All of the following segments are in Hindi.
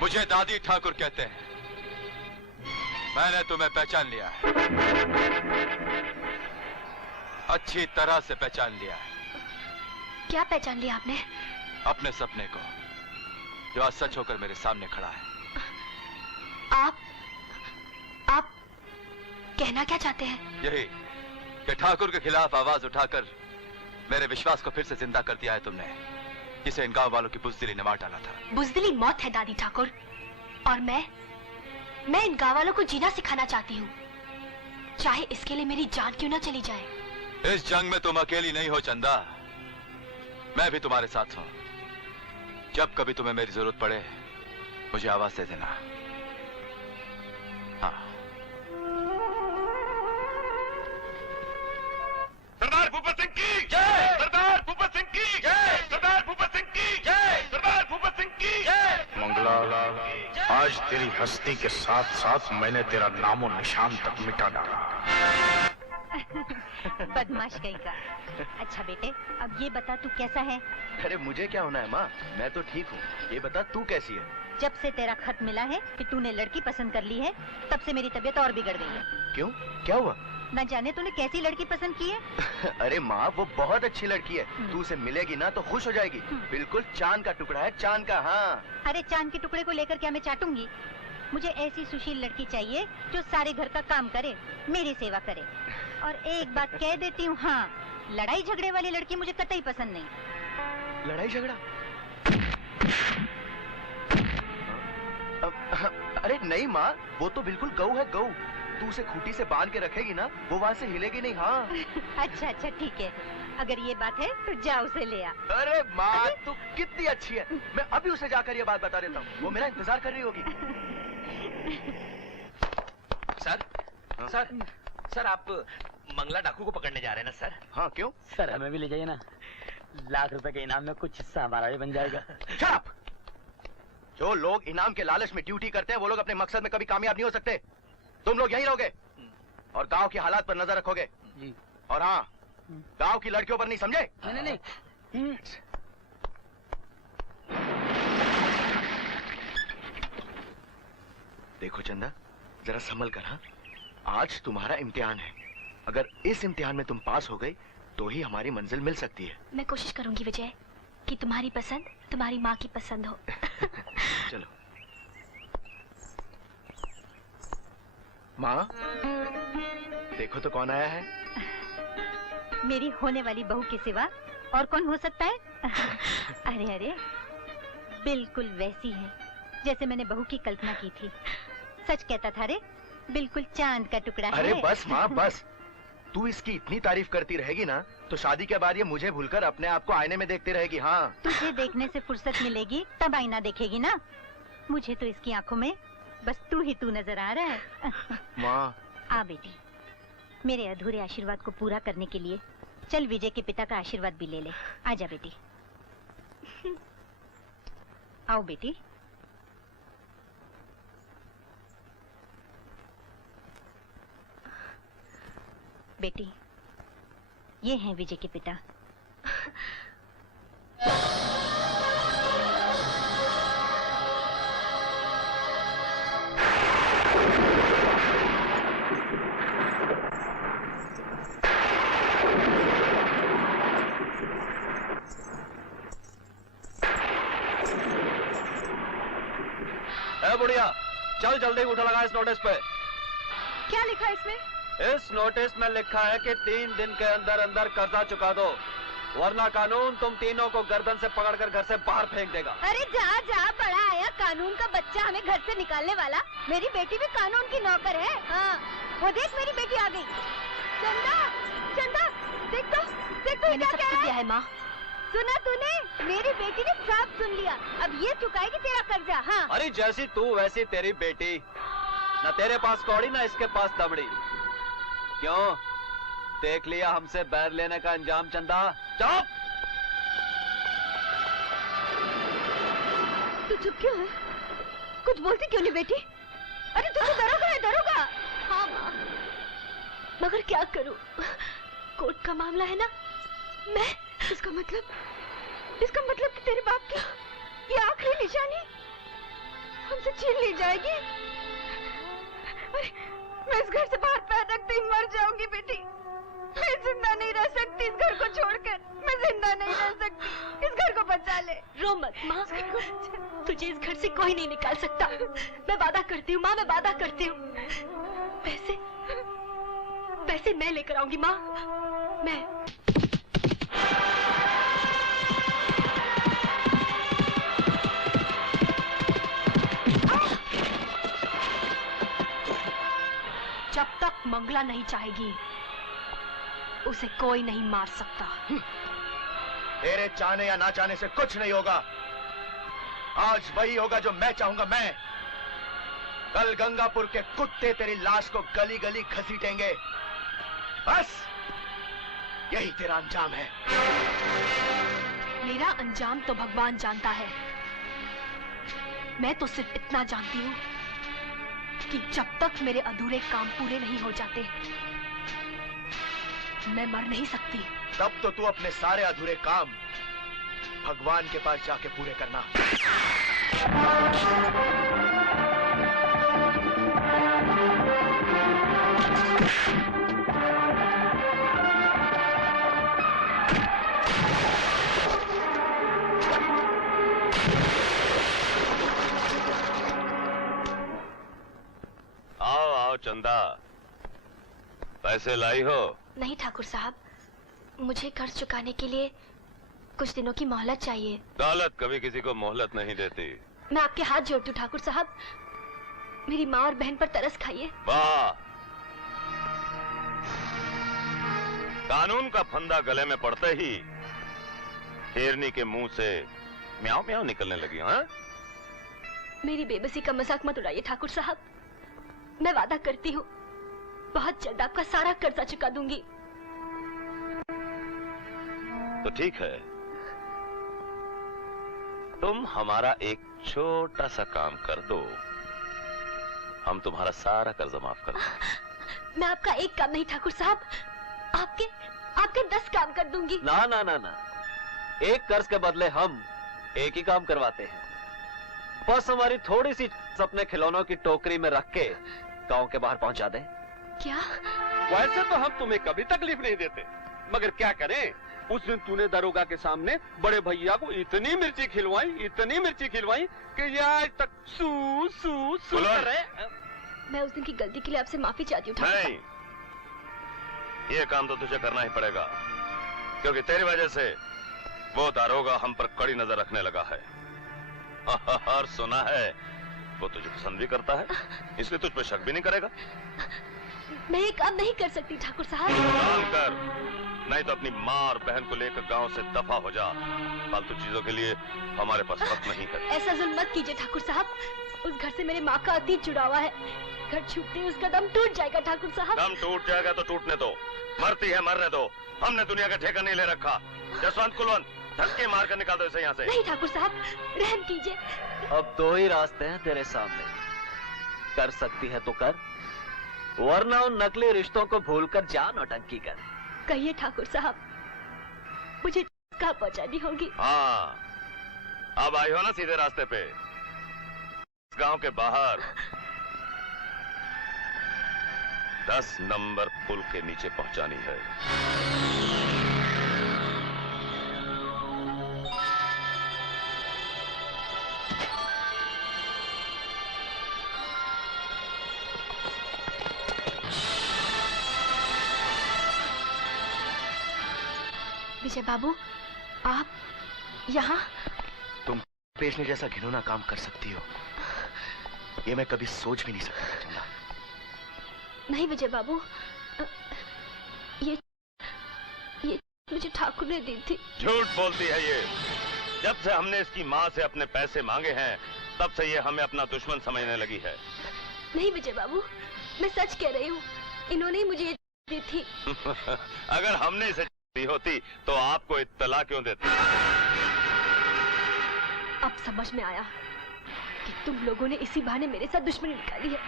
मुझे दादी ठाकुर कहते हैं। मैंने तुम्हें पहचान लिया है, अच्छी तरह से पहचान लिया है। क्या पहचान लिया आपने? अपने सपने को, जो आज सच होकर मेरे सामने खड़ा है। आप कहना क्या चाहते हैं? यही कि ठाकुर के खिलाफ आवाज उठाकर मेरे विश्वास को फिर से जिंदा कर दिया है तुमने, जिसे इन गांव वालों की बुजदिली ने मार डाला था। बुजदिली मौत है दादी ठाकुर, और मैं इन गांव वालों को जीना सिखाना चाहती हूँ, चाहे इसके लिए मेरी जान क्यों ना चली जाए। इस जंग में तुम अकेली नहीं हो चंदा, मैं भी तुम्हारे साथ हूँ। जब कभी तुम्हें मेरी जरूरत पड़े मुझे आवाज दे देना। हाँ। सरदार भूपत सिंह की जय, सरदार भूपत सिंह की जय, सरदार भूपत सिंह की जय, सरदार भूपत सिंह की जय। मंगला, आज तेरी हस्ती के साथ साथ मैंने तेरा नामो निशान तक मिटा डाला। बदमाश कहीं का। अच्छा बेटे, अब ये बता तू कैसा है? अरे मुझे क्या होना है माँ, मैं तो ठीक हूँ। ये बता तू कैसी है? जब से तेरा खत मिला है कि तूने लड़की पसंद कर ली है, तब से मेरी तबीयत और बिगड़ गई है। क्यों, क्या हुआ? न जाने तूने कैसी लड़की पसंद की है। अरे माँ, वो बहुत अच्छी लड़की है, तू उसे मिलेगी ना तो खुश हो जाएगी। बिल्कुल चांद का टुकड़ा है, चांद का। हाँ। अरे चांद के टुकड़े को लेकर क्या मैं चाटूंगी? मुझे ऐसी सुशील लड़की चाहिए जो सारे घर का काम करे, मेरी सेवा करे। और एक बात कह देती हूँ, हाँ, लड़ाई झगड़े वाली लड़की मुझे कतई पसंद नहीं। लड़ाई झगड़ा? अरे नहीं माँ, वो तो बिल्कुल गऊ है, गऊ। तू उसे खूंटी से बांध के रखेगी ना, वो वहाँ से हिलेगी नहीं। हाँ। अच्छा ठीक है, अगर ये बात है तो जा उसे ले आ। अरे माँ, तू कितनी अच्छी है, मैं अभी उसे जाकर ये बात बता देता हूँ, वो मेरा इंतजार कर रही होगी। सर आप मंगला डाकू को पकड़ने जा रहे हैं ना सर? हाँ, क्यों? सर हमें भी ले जाइए ना, ₹1,00,000 के इनाम में कुछ हिस्सा हमारा भी बन जाएगा। चुप! जो लोग इनाम के लालच में ड्यूटी करते हैं वो लोग अपने मकसद में कभी कामयाब नहीं हो सकते। तुम लोग यहीं रहोगे और गांव के हालात पर नजर रखोगे जी। और हाँ, गांव की लड़कियों पर नहीं, समझे? नहीं। देखो चंदा, जरा संभल कर। हाँ, आज तुम्हारा इम्तिहान है, अगर इस इम्तिहान में तुम पास हो गई तो ही हमारी मंजिल मिल सकती है। मैं कोशिश करूंगी विजय कि तुम्हारी पसंद तुम्हारी माँ की पसंद हो। चलो। माँ, देखो तो कौन आया है। मेरी होने वाली बहू के सिवा और कौन हो सकता है? अरे बिल्कुल वैसी है जैसे मैंने बहू की कल्पना की थी। सच कहता था रे, बिल्कुल चांद का टुकड़ा है। अरे बस माँ, बस। तू इसकी इतनी तारीफ करती रहेगी ना तो शादी के बाद ये मुझे भूलकर अपने आप को आईने में देखती रहेगी। हाँ। तुझे देखने से फुर्सत मिलेगी तब आईना देखेगी ना। मुझे तो इसकी आंखों में बस तू ही तू नजर आ रहा है। माँ। आ बेटी, मेरे अधूरे आशीर्वाद को पूरा करने के लिए चल विजय के पिता का आशीर्वाद भी ले ले। आजा बेटी। आओ बेटी। बेटी, ये हैं विजय के पिता। बुढ़िया, चल जल्दी उठा लगा इस नोटिस पे। क्या लिखा है इसमें? इस नोटिस में लिखा है कि 3 दिन के अंदर अंदर कर्जा चुका दो, वरना कानून तुम तीनों को गर्दन से पकड़कर घर से बाहर फेंक देगा। अरे जा बड़ा आया कानून का बच्चा हमें घर से निकालने वाला। मेरी बेटी भी कानून की नौकर है। हाँ, वो देख मेरी बेटी आ गई। चंदा देख तो मैंने सब सुन लिया है माँ। सुना तूने? मेरी बेटी ने सब सुन लिया। अब ये चुकाएगी तेरा कर्जा। हाँ। अरे जैसी तू वैसी तेरी बेटी, न तेरे पास कौड़ी न इसके पास दबड़ी। क्यों, देख लिया हमसे बैर लेने का अंजाम चंदा? चुप! तू चुप क्यों है? कुछ बोलती क्यों नहीं बेटी? अरे तू तो दरोगा है, दरोगा। हाँ माँ, मगर क्या करूं? कोर्ट का मामला है ना। मैं इसका मतलब कि तेरे बाप की ये आखिरी निशानी। हमसे छीन ली जाएगी। मैं इस घर से बाहर पैर रखते ही मर जाऊंगी बेटी। मैं जिंदा नहीं रह सकती इस घर को छोड़कर। मैं जिंदा नहीं रह सकती। इस घर को बचा ले। रो मत माँ, तुझे इस घर से कोई नहीं निकाल सकता। मैं वादा करती हूँ माँ, मैं वादा करती हूँ। पैसे मैं लेकर आऊंगी माँ। मैं जब तक मंगला नहीं चाहेगी उसे कोई नहीं मार सकता। तेरे चाहने या ना चाहने से कुछ नहीं होगा। आज वही होगा जो मैं चाहूंगा। मैं कल गंगापुर के कुत्ते तेरी लाश को गली गली घसीटेंगे। बस यही तेरा अंजाम है। मेरा अंजाम तो भगवान जानता है। मैं तो सिर्फ इतना जानती हूँ कि जब तक मेरे अधूरे काम पूरे नहीं हो जाते मैं मर नहीं सकती। तब तो तू अपने सारे अधूरे काम भगवान के पास जाके पूरे करना। आओ आओ चंदा, पैसे लाई हो? नहीं ठाकुर साहब, मुझे कर्ज चुकाने के लिए कुछ दिनों की मोहलत चाहिए। दौलत कभी किसी को मोहलत नहीं देती। मैं आपके हाथ जोड़ती हूँ ठाकुर साहब, मेरी माँ और बहन पर तरस खाइए। वाह, कानून का फंदा गले में पड़ते ही शेरनी के मुंह से म्याऊं म्याऊं निकलने लगी। हाँ, मेरी बेबसी का मजाक मत उड़ाइए ठाकुर साहब। मैं वादा करती हूँ बहुत जल्द आपका सारा कर्जा चुका दूंगी। तो ठीक है, तुम हमारा एक छोटा सा काम कर दो, हम तुम्हारा सारा कर्जा माफ कर देंगे। मैं आपका एक काम नहीं ठाकुर साहब, आपके 10 काम कर दूंगी। ना ना ना ना, एक कर्ज के बदले हम एक ही काम करवाते हैं। बस हमारी थोड़ी सी अपने खिलौनों की टोकरी में रख के गांव के बाहर पहुंचा दे। क्या? वैसे तो हम तुम्हें कभी तकलीफ नहीं देते, मगर क्या करें, उस दिन तूने दरोगा के सामने बड़े भैया को इतनी मिर्ची खिलवाई कि ये आज तक सू सू सू कर रहे। मैं उस दिन की गलती के लिए आपसे माफी चाहती हूँ ठाकुर नहीं, ये काम तो तुझे करना ही पड़ेगा, क्योंकि तेरी वजह से वो दारोगा हम पर कड़ी नजर रखने लगा है। और सुना है वो तुझे पसंद भी करता है, इसलिए तुझ पर शक भी नहीं करेगा। मैं ये काम नहीं कर सकती ठाकुर साहब। काम कर, नहीं तो अपनी माँ और बहन को लेकर गांव से दफा हो जा। फालतू चीजों के लिए हमारे पास वक्त नहीं है। ऐसा जुल्म मत कीजिए ठाकुर साहब, उस घर से मेरे माँ का अतीत जुड़ा हुआ है। घर छूटते ही उसका दम टूट जाएगा ठाकुर साहब। दम टूट जाएगा तो टूटने दो, मरती है मरने दो, हमने दुनिया का ठेका नहीं ले रखा। जसवंत कुलवंत, धक्के मार कर निकाल दो इसे यहाँ से। नहीं ठाकुर साहब, रहम कीजिए। अब 2 ही रास्ते हैं तेरे सामने, कर सकती है तो कर, वरना उन नकली रिश्तों को भूलकर जा नौटंकी कर। कहिए ठाकुर साहब, मुझे कहाँ पहुँचानी होगी? हाँ, अब आई हो ना सीधे रास्ते पे। गांव के बाहर 10 नंबर पुल के नीचे पहुंचानी है। विजय बाबू, आप यहाँ? तुम बेचने जैसा घिनौना काम कर सकती हो, ये मैं कभी सोच भी नहीं सकता था चंदा। नहीं विजय बाबू, ये मुझे ठाकुर ने दी थी। झूठ बोलती है ये। जब से हमने इसकी माँ से अपने पैसे मांगे हैं, तब से ये हमें अपना दुश्मन समझने लगी है। नहीं विजय बाबू, मैं सच कह रही हूँ, इन्होंने ही मुझे दी थी। अगर हमने इसे दी होती तो आपको इत्तला क्यों देती? अब समझ में आया कि तुम लोगों ने इसी बहाने मेरे साथ दुश्मनी निकाली है।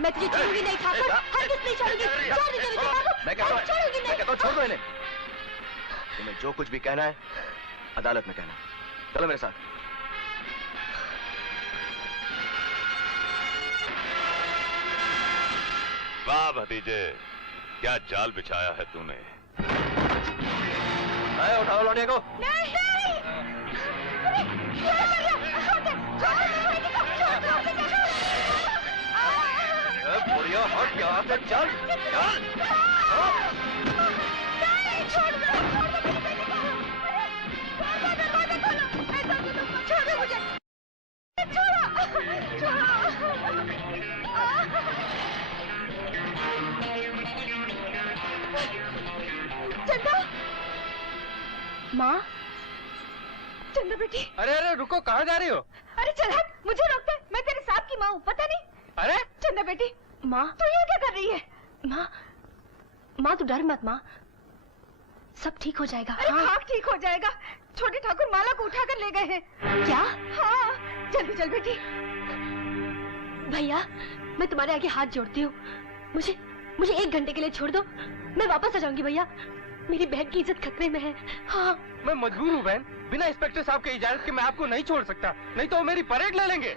मैं तुझे छोड़ूंगी नहीं ठाकुर, हरगिज़ नहीं छोड़ूंगी। छोड़ दीजिए विजय बाबू, मैं कहता हूँ छोड़ दो इन्हें। तुम्हें जो कुछ भी कहना है अदालत में कहना। चलो मेरे साथ। वाह भतीजे, क्या जाल बिछाया है तूने। उठाओ लौंडिया को। बुढ़िया हट यहाँ से, चल चल। चंदा, माँ, चंदा बेटी। अरे अरे रुको, कहाँ जा रही हो? अरे चल हट, मुझे रोकते, मैं तेरे साथ की माँ हूँ, पता नहीं? अरे चंदा बेटी। माँ, तू ये क्या कर रही है? माँ तू डर मत माँ, सब ठीक हो जाएगा। अरे हाँ ठीक हो जाएगा, छोटे ठाकुर माला को उठाकर ले गए हैं। क्या? हाँ, जल्दी चल बेटी। भैया, मैं तुम्हारे आगे हाथ जोड़ती हूँ, मुझे 1 घंटे के लिए छोड़ दो, मैं वापस आ जाऊंगी भैया, मेरी बहन की इज्जत खतरे में है। हाँ मैं मजबूर हूँ बहन, बिना इंस्पेक्टर साहब की इजाजत के मैं आपको नहीं छोड़ सकता, नहीं तो वो मेरी परेड ले लेंगे।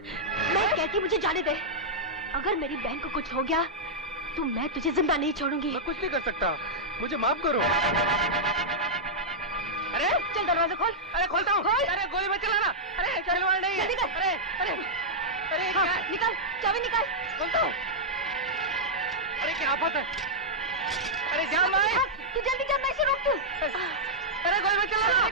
मैं कहती मुझे जाने दे, अगर मेरी बहन को कुछ हो गया तो मैं तुझे जिंदा नहीं छोड़ूंगी। मैं कुछ नहीं कर सकता, मुझे माफ करो। अरे चल दरवाजा खोल। अरे खोलता हूँ। अरे गोली मत चलाना। अरे खिलवाड़ नहीं है। अरे अरे अरे हाँ, निकाल चाबी निकाल। खोलता हूँ। अरे क्या आफत है? अरे जान भाई, तू जल्दी जा, मैं इसे रोकती हूँ। अरे गोली मत चलाना।